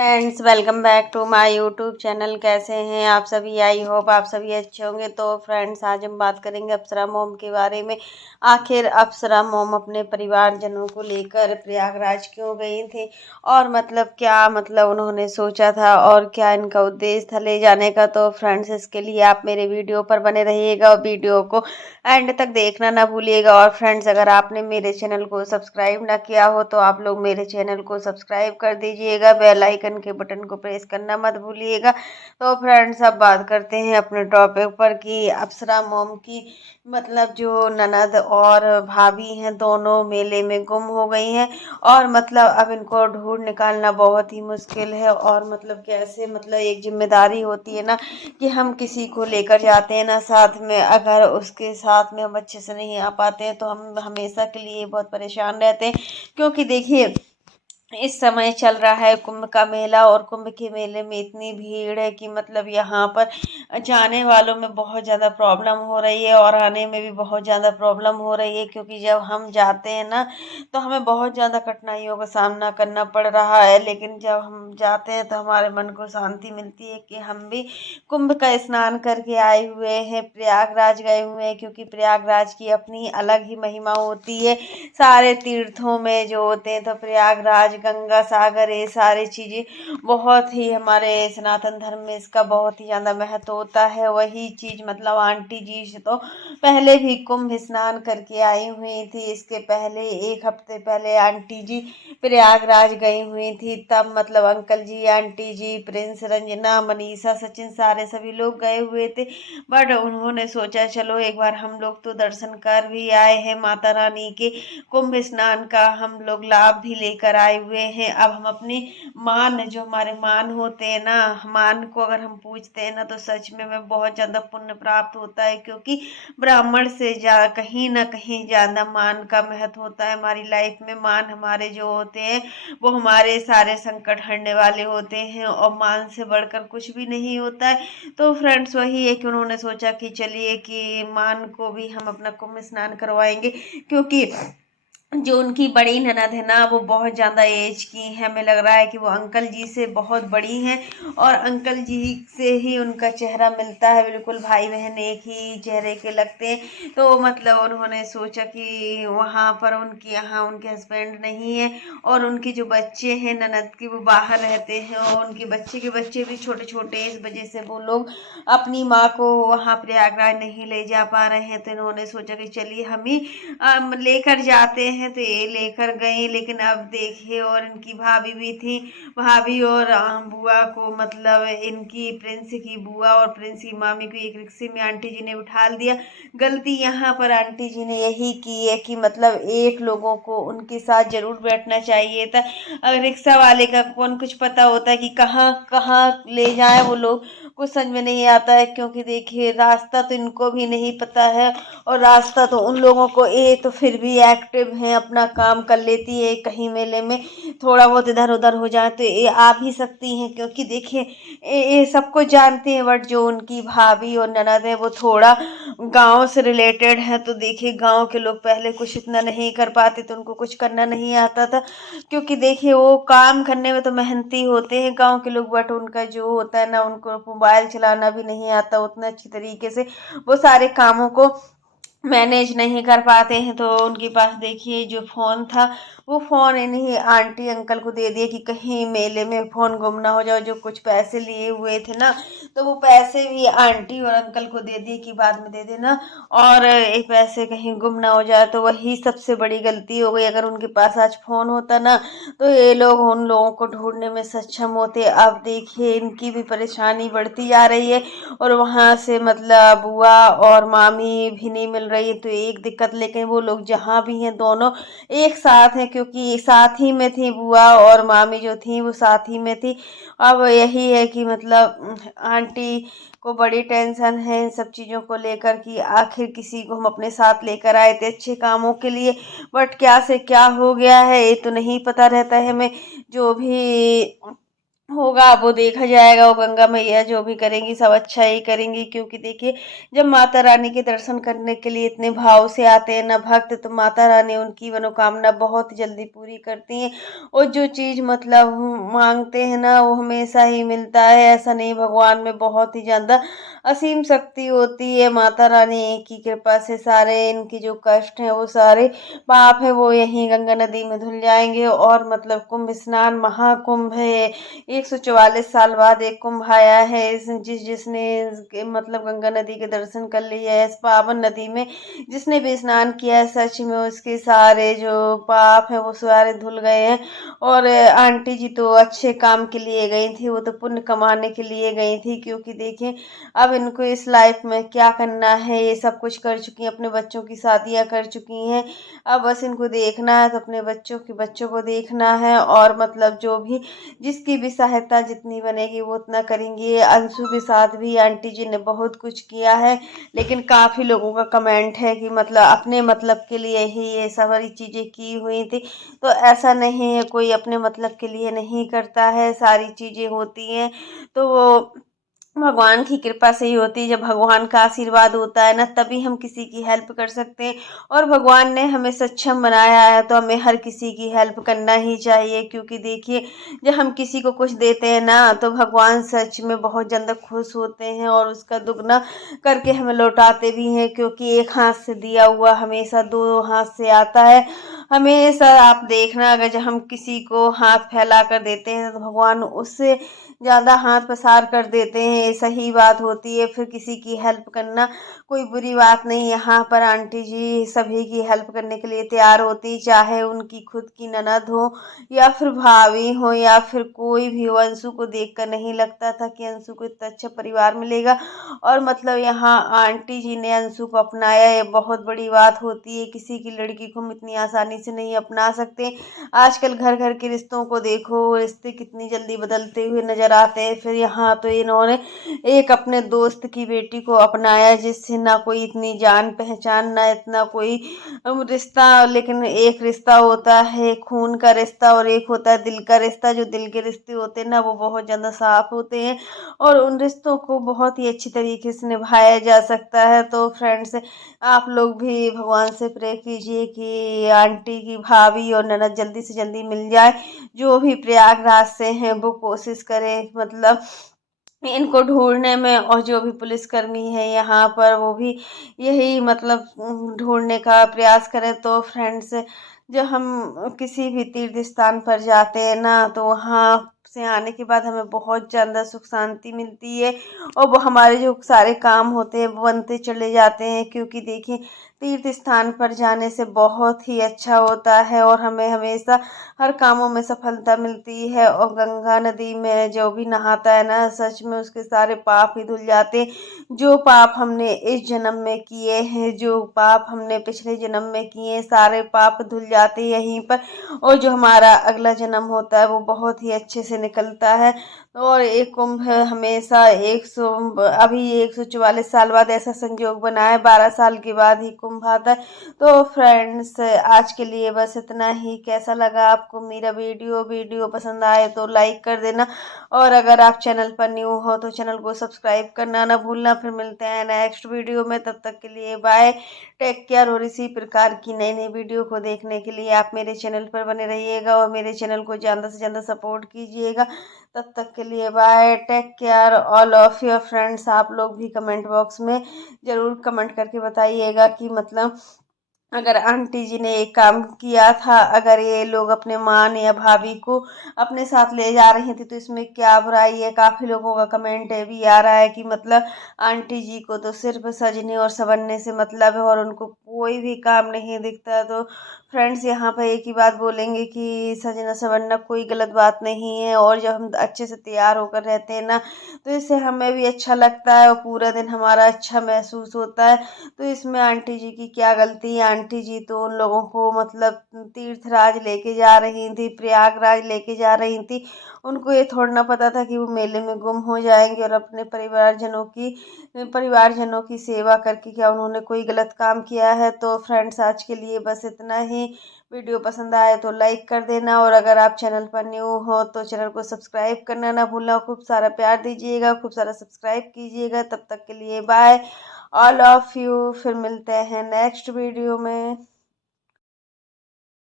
Friends, welcome back to my YouTube channel. कैसे हैं आप सभी? आई होप आप सभी अच्छे होंगे। तो फ्रेंड्स, आज हम बात करेंगे अप्सरा मॉम के बारे में। आखिर अप्सरा मॉम अपने परिवारजनों को लेकर प्रयागराज क्यों गई थी, और क्या उन्होंने सोचा था, और क्या इनका उद्देश्य था ले जाने का। तो फ्रेंड्स, इसके लिए आप मेरे वीडियो पर बने रहिएगा और वीडियो को एंड तक देखना ना भूलिएगा। और फ्रेंड्स, अगर आपने मेरे चैनल को सब्सक्राइब ना किया हो तो आप लोग मेरे चैनल को सब्सक्राइब कर दीजिएगा, बेल आइकन के बटन को प्रेस करना मत भूलिएगा। तो फ्रेंड्स, अब बात करते हैं अपने टॉपिक पर कि अप्सरा मॉम की जो ननद और भाभी हैं दोनों मेले में गुम हो गई हैं। और अब इनको ढूंढ निकालना बहुत ही मुश्किल है। और कैसे एक जिम्मेदारी होती है ना कि हम किसी को लेकर जाते हैं ना साथ में, अगर उसके साथ में हम अच्छे से नहीं आ पाते हैं तो हम हमेशा के लिए बहुत परेशान रहते हैं। क्योंकि देखिए, इस समय चल रहा है कुंभ का मेला, और कुंभ के मेले में इतनी भीड़ है कि यहाँ पर जाने वालों में बहुत ज़्यादा प्रॉब्लम हो रही है और आने में भी बहुत ज़्यादा प्रॉब्लम हो रही है। क्योंकि जब हम जाते हैं ना तो हमें बहुत ज़्यादा कठिनाइयों का सामना करना पड़ रहा है, लेकिन जब हम जाते हैं तो हमारे मन को शांति मिलती है कि हम भी कुंभ का स्नान करके आए हुए हैं, प्रयागराज गए हुए हैं। क्योंकि प्रयागराज की अपनी अलग ही महिमा होती है। सारे तीर्थों में जो होते हैं तो प्रयागराज, गंगा सागर, ये सारी चीज़ें बहुत ही हमारे सनातन धर्म में इसका बहुत ही ज़्यादा महत्व होता है। वही चीज़ आंटी जी से तो पहले भी कुंभ स्नान करके आई हुई थी। इसके पहले एक हफ्ते पहले आंटी जी प्रयागराज गई हुई थी। तब अंकल जी, आंटी जी, प्रिंस, रंजना, मनीषा, सचिन, सारे सभी लोग गए हुए थे। बट उन्होंने सोचा चलो एक बार हम लोग तो दर्शन कर भी आए हैं माता रानी के, कुंभ स्नान का हम लोग लाभ भी लेकर आए हुए हैं। अब हम अपने मान, जो हमारे मान होते हैं ना, मान को अगर हम पूछते हैं ना तो सच में हमें बहुत ज़्यादा पुण्य प्राप्त होता है। क्योंकि ब्राह्मण से कहीं ना कहीं ज़्यादा मान का महत्व होता है हमारी लाइफ में। मान हमारे जो होते हैं वो हमारे सारे संकट हरने वाले होते हैं, और मान से बढ़कर कुछ भी नहीं होता है। तो फ्रेंड्स, वही है कि उन्होंने सोचा कि चलिए कि मान को भी हम अपना कुंभ स्नान करवाएंगे। क्योंकि जो उनकी बड़ी ननद है ना वो बहुत ज़्यादा एज की है, हमें लग रहा है कि वो अंकल जी से बहुत बड़ी हैं। और अंकल जी से ही उनका चेहरा मिलता है, बिल्कुल भाई बहन एक ही चेहरे के लगते हैं। तो उन्होंने सोचा कि वहाँ पर उनके यहाँ उनके हस्बैंड नहीं है, और उनके जो बच्चे हैं ननद के वो बाहर रहते हैं, और उनके बच्चे के बच्चे भी छोटे छोटे, इस वजह से वो लोग अपनी माँ को वहाँ प्रयागराज नहीं ले जा पा रहे हैं। तो इन्होंने सोचा कि चलिए हम ही लेकर जाते हैं। तो ये लेकर गए, लेकिन अब देखिए, और इनकी भाभी भी थी। भाभी और बुआ को इनकी प्रिंस की बुआ और प्रिंस की मामी को एक रिक्शे में आंटी जी ने उठा दिया। गलती यहाँ पर आंटी जी ने यही की है कि एक लोगों को उनके साथ जरूर बैठना चाहिए था। अगर रिक्शा वाले का कौन कुछ पता होता है कि कहाँ कहाँ ले जाए वो लोग, कुछ समझ में नहीं आता है। क्योंकि देखिए, रास्ता तो इनको भी नहीं पता है, और रास्ता तो उन लोगों को, ये तो फिर भी एक्टिव हैं, अपना काम कर लेती है। कहीं मेले में थोड़ा बहुत इधर उधर हो जाए तो ये आ भी सकती हैं। क्योंकि देखिए, ये सब कुछ जानती हैं। बट जो उनकी भाभी और ननद है वो थोड़ा गांव से रिलेटेड है। तो देखिए, गांव के लोग पहले कुछ इतना नहीं कर पाते, तो उनको कुछ करना नहीं आता था। क्योंकि देखिए, वो काम करने में तो मेहनती होते हैं गांव के लोग, बट उनका जो होता है ना, उनको मोबाइल चलाना भी नहीं आता उतना अच्छी तरीके से, वो सारे कामों को मैनेज नहीं कर पाते हैं। तो उनके पास देखिए जो फ़ोन था, वो फ़ोन इन्हीं आंटी अंकल को दे दिए कि कहीं मेले में फ़ोन गुम ना हो जाए। जो कुछ पैसे लिए हुए थे ना, तो वो पैसे भी आंटी और अंकल को दे दिए कि बाद में दे देना, और ये पैसे कहीं गुम ना हो जाए। तो वही सबसे बड़ी गलती हो गई। अगर उनके पास आज फ़ोन होता ना तो ये लोग उन लोगों को ढूंढने में सक्षम होते। अब देखिए, इनकी भी परेशानी बढ़ती जा रही है, और वहाँ से बुआ और मामी भी नहीं मिल रही है। तो एक दिक्कत, लेकिन वो लोग जहाँ भी हैं दोनों एक साथ हैं। क्योंकि साथ ही में थी बुआ और मामी, जो थी वो साथ ही में थी। अब यही है कि आंटी को बड़ी टेंशन है इन सब चीज़ों को लेकर कि आखिर किसी को हम अपने साथ लेकर आए थे अच्छे कामों के लिए, बट क्या से क्या हो गया है ये तो नहीं पता रहता है हमें। जो भी होगा वो देखा जाएगा। वो गंगा मैया जो भी करेंगी सब अच्छा ही करेंगी, क्योंकि देखिए जब माता रानी के दर्शन करने के लिए इतने भाव से आते हैं ना भक्त, तो माता रानी उनकी मनोकामना बहुत जल्दी पूरी करती हैं। और जो चीज़ मतलब मांगते हैं ना वो हमेशा ही मिलता है। ऐसा नहीं, भगवान में बहुत ही ज़्यादा असीम शक्ति होती है। माता रानी की कृपा से सारे इनके जो कष्ट हैं वो सारे पाप है वो यहीं गंगा नदी में धुल जाएंगे। और मतलब कुंभ स्नान महाकुंभ है, 144 साल बाद एक कुंभ आया है। जिसने मतलब गंगा नदी के दर्शन कर लिए है, इस पावन नदी में जिसने भी स्नान किया है, सच में उसके सारे जो पाप है वो सारे धुल गए हैं। और आंटी जी तो अच्छे काम के लिए गई थी, वो तो पुण्य कमाने के लिए गई थी, क्योंकि देखिए अब इनको इस लाइफ में क्या करना है, ये सब कुछ कर चुकी हैं, अपने बच्चों की शादियां कर चुकी हैं। अब बस इनको देखना है तो अपने बच्चों को देखना है। और मतलब जो भी जिसकी भी सहायता जितनी बनेगी वो उतना करेंगी। अंशु के साथ भी आंटी जी ने बहुत कुछ किया है, लेकिन काफ़ी लोगों का कमेंट है कि मतलब अपने मतलब के लिए ही ये सारी चीज़ें की हुई थी। तो ऐसा नहीं है, कोई अपने मतलब के लिए नहीं करता है, सारी चीज़ें होती हैं तो वो भगवान की कृपा से ही होती है। जब भगवान का आशीर्वाद होता है ना तभी हम किसी की हेल्प कर सकते हैं। और भगवान ने हमें सक्षम बनाया है तो हमें हर किसी की हेल्प करना ही चाहिए, क्योंकि देखिए जब हम किसी को कुछ देते हैं ना तो भगवान सच में बहुत ज़्यादा खुश होते हैं और उसका दुगना करके हमें लौटाते भी हैं, क्योंकि एक हाथ से दिया हुआ हमेशा दो हाथ से आता है। हमेशा आप देखना, अगर जब हम किसी को हाथ फैला कर देते हैं तो भगवान उससे ज़्यादा हाथ पसार कर देते हैं। ये सही बात होती है। फिर किसी की हेल्प करना कोई बुरी बात नहीं। यहाँ पर आंटी जी सभी की हेल्प करने के लिए तैयार होती, चाहे उनकी खुद की ननद हो या फिर भाभी हो या फिर कोई भी हो। अंशु को देखकर नहीं लगता था कि अंशु को इतना अच्छा परिवार मिलेगा। और मतलब यहाँ आंटी जी ने अंशु को अपनाया, ये बहुत बड़ी बात होती है। किसी की लड़की को हम इतनी आसानी से नहीं अपना सकते। आजकल घर घर के रिश्तों को देखो, रिश्ते कितनी जल्दी बदलते हुए नजर आते हैं। फिर यहाँ तो इन्होंने एक अपने दोस्त की बेटी को अपनाया, जिससे ना कोई इतनी जान पहचान ना इतना कोई रिश्ता, लेकिन एक रिश्ता होता है खून का रिश्ता और एक होता है दिल का रिश्ता। जो दिल के रिश्ते होते हैं ना वो बहुत ज़्यादा साफ होते हैं और उन रिश्तों को बहुत ही अच्छी तरीके से निभाया जा सकता है। तो फ्रेंड्स, आप लोग भी भगवान से प्रे कीजिए कि आंटी की भाभी और ननद जल्दी से जल्दी मिल जाए। जो भी प्रयागराज से हैं वो कोशिश करें मतलब इनको ढूंढने में, और जो भी पुलिसकर्मी है यहाँ पर वो भी यही मतलब ढूंढने का प्रयास करें। तो फ्रेंड्स, जब हम किसी भी तीर्थ स्थान पर जाते हैं ना तो वहाँ से आने के बाद हमें बहुत ज़्यादा सुख शांति मिलती है और वो हमारे जो सारे काम होते हैं वो बनते चले जाते हैं, क्योंकि देखिए तीर्थ स्थान पर जाने से बहुत ही अच्छा होता है और हमें हमेशा हर कामों में सफलता मिलती है। और गंगा नदी में जो भी नहाता है ना सच में उसके सारे पाप ही धुल जाते हैं। जो पाप हमने इस जन्म में किए हैं, जो पाप हमने पिछले जन्म में किए हैं, सारे पाप धुल जाते हैं यहीं पर। और जो हमारा अगला जन्म होता है वो बहुत ही अच्छे से निकलता है। और एक कुंभ हमेशा 100 अभी 144 साल बाद ऐसा संयोग बना है, 12 साल के बाद ही कुंभ आता है। तो फ्रेंड्स, आज के लिए बस इतना ही। कैसा लगा आपको मेरा वीडियो पसंद आए तो लाइक कर देना, और अगर आप चैनल पर न्यू हो तो चैनल को सब्सक्राइब करना ना भूलना। फिर मिलते हैं नेक्स्ट वीडियो में, तब तक के लिए बाय, टेक केयर। और इसी प्रकार की नई नई वीडियो को देखने के लिए आप मेरे चैनल पर बने रहिएगा और मेरे चैनल को ज़्यादा से ज़्यादा सपोर्ट कीजिएगा। तब तक के लिए bye, take care all of your friends. आप लोग भी कमेंट बॉक्स में ज़रूर कमेंट करके बताइएगा कि मतलब अगर आंटी जी ने एक काम किया था, अगर ये लोग अपने माँ या भाभी को अपने साथ ले जा रही थी तो इसमें क्या बुराई है। काफ़ी लोगों का कमेंट भी आ रहा है कि मतलब आंटी जी को तो सिर्फ सजने और संवरने से मतलब है और उनको कोई भी काम नहीं दिखता है। तो फ्रेंड्स, यहाँ पर एक ही बात बोलेंगे कि सजना संवरना कोई गलत बात नहीं है, और जब हम अच्छे से तैयार होकर रहते हैं ना तो इससे हमें भी अच्छा लगता है और पूरा दिन हमारा अच्छा महसूस होता है। तो इसमें आंटी जी की क्या गलती है। आंटी जी तो उन लोगों को मतलब तीर्थराज लेके जा रही थी, प्रयागराज लेके जा रही थी। उनको ये थोड़ा ना पता था कि वो मेले में गुम हो जाएंगे, और अपने परिवारजनों की सेवा करके क्या उन्होंने कोई गलत काम किया है। तो फ्रेंड्स, आज के लिए बस इतना ही। वीडियो पसंद आए तो लाइक कर देना, और अगर आप चैनल पर न्यू हो तो चैनल को सब्सक्राइब करना ना भूलना। खूब सारा प्यार दीजिएगा, खूब सारा सब्सक्राइब कीजिएगा। तब तक के लिए बाय ऑल ऑफ यू, फिर मिलते हैं नेक्स्ट वीडियो में।